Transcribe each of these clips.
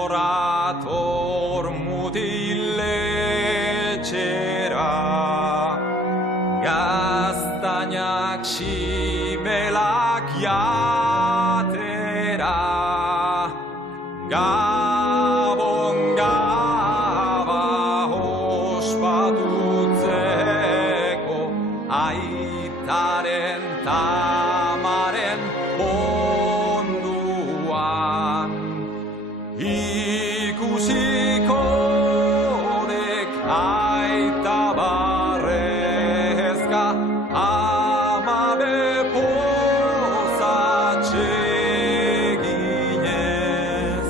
ator mutiletxera, gaztainak simelak jatera, Gabon gaba ospatutzeko, aitaren tamaren onduan. Ikusiko dek aita barrezka, ama bepozatxe ginez.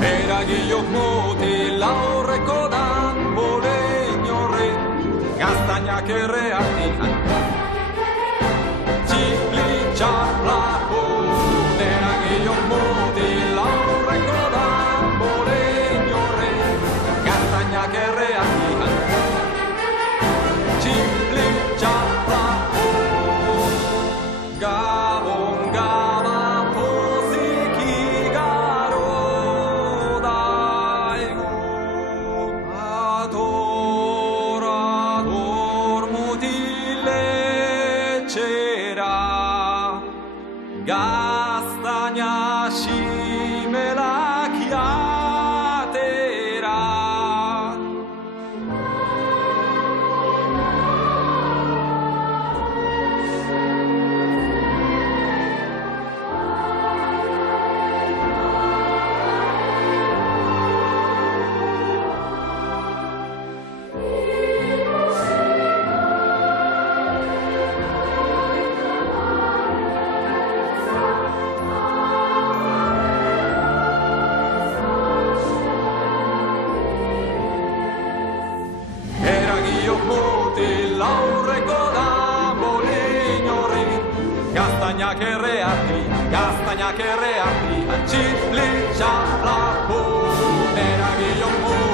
Eragiok mutil aurreko dan bolein horre, gaztainak erreak dian. Txipli txaplako, eragiok mutil aurreko dan bolein horre, gaztainak erreak dian. Txipli txaplako, Gabon gaba poziki garo daigu. Ator mutiletxera, gaztaina simelak jatera. Eragiok mutil aurreko da bolein horri, gaztainak erreak dian, txipli txaplako. Eragiok mutil